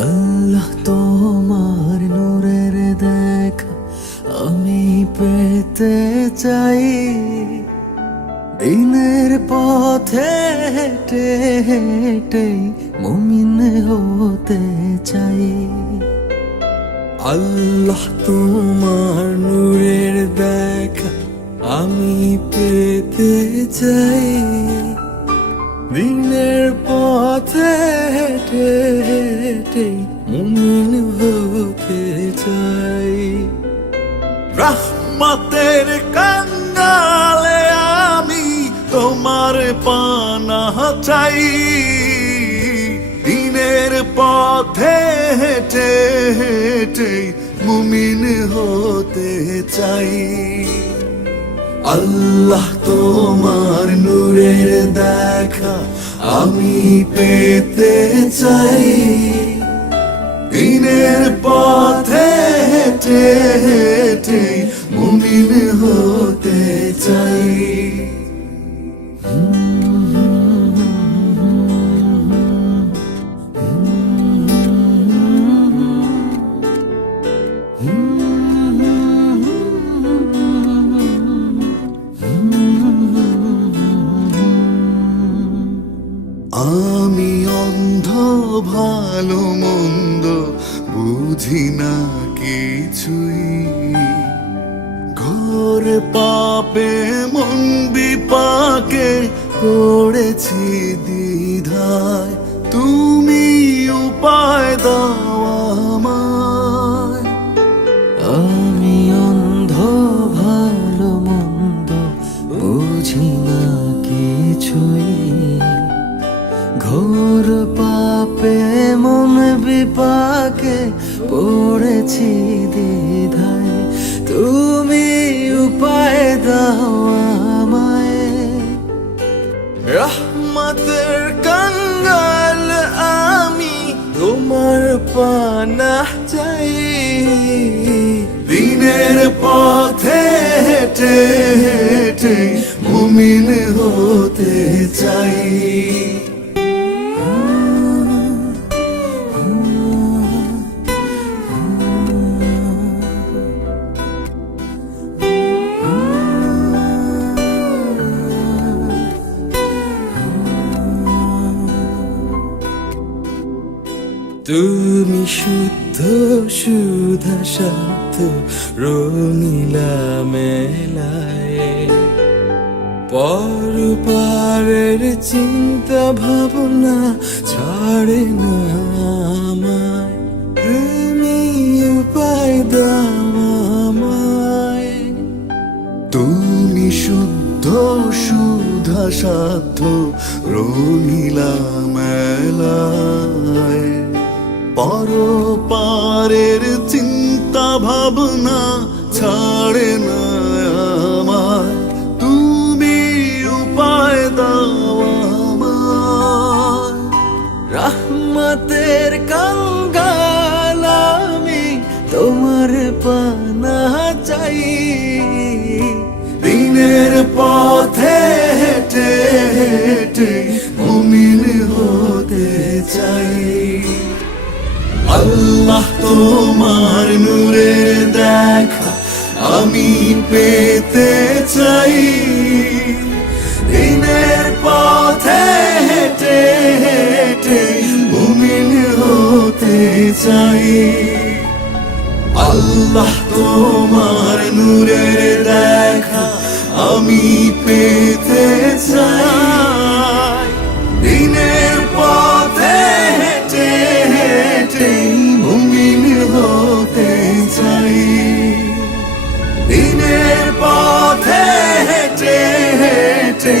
আল্লাহ তোমার নূরের দেখা আমি পেতে চাই, দিনের পথে হেঁটে হেঁটে মুমিন হতে চাই। আল্লাহ তোমার নূরের দেখা আমি পেতে চাই, দিনের পথে হেঁটে হেঁটে মুমিন হতে চাই। রহমতের কাঙ্গালে আমি তোমার পানাহ চাই, দিনের পথে হেঁটে হেঁটে মুমিন হতে চাই। আল্লাহ তোমার নূরের দেখা আমি পেতে চাই, দিনের পথে হেঁটে হেঁটে মুমিন হতে চাই। আমি অন্ধ, ভালো মন্দ বুঝি না কিছুই, ঘোর পাপে মন বিপাকে পড়েছি দ্বিধায়, তুমি উপায় দাও আমায়। আমি অন্ধ, ভালো মন্দ বুঝি না কিছুই, ঘোর পাপে মন বিপাকে পড়েছি দ্বিধায়, তুমি উপায় দাও আমায়। রহমতের কাঙ্গাল আমি তোমার পানাহ চাই, দিনের পথে হেঁটে হেঁটে মুমিন হতে চাই। তুমি শুদ্ধ সুধা শান্ত রঙিলা মেলায়, পরপারের চিন্তা ভাবনা ছাড়ে না আমায়, তুমি উপায় দাও আমায়। তুমি শুদ্ধ সুধা সাধ্য রঙিলা মেলায়, পরপারের চিন্তা ভাবনা ছাড়ে না আমায়, তুমি উপায় দাও আমায়। রহমতের কাঙ্গাল আমি তোমার পানাহ চাই, দিনের পথে হেঁটে হেঁটে মুমিন হতে চাই। আল্লাহ তোমার নূরের দেখা আমি পেতে চাই, দিনের পথে হেঁটে হেঁটে মুমিন হতে চাই। আল্লাহ তোমার নূরের দেখা আমি পেতে চাই, দিনের পথে হেঁটে হেঁটে মুমিন হতে চাই, দিনের পথে হেঁটে হেঁটে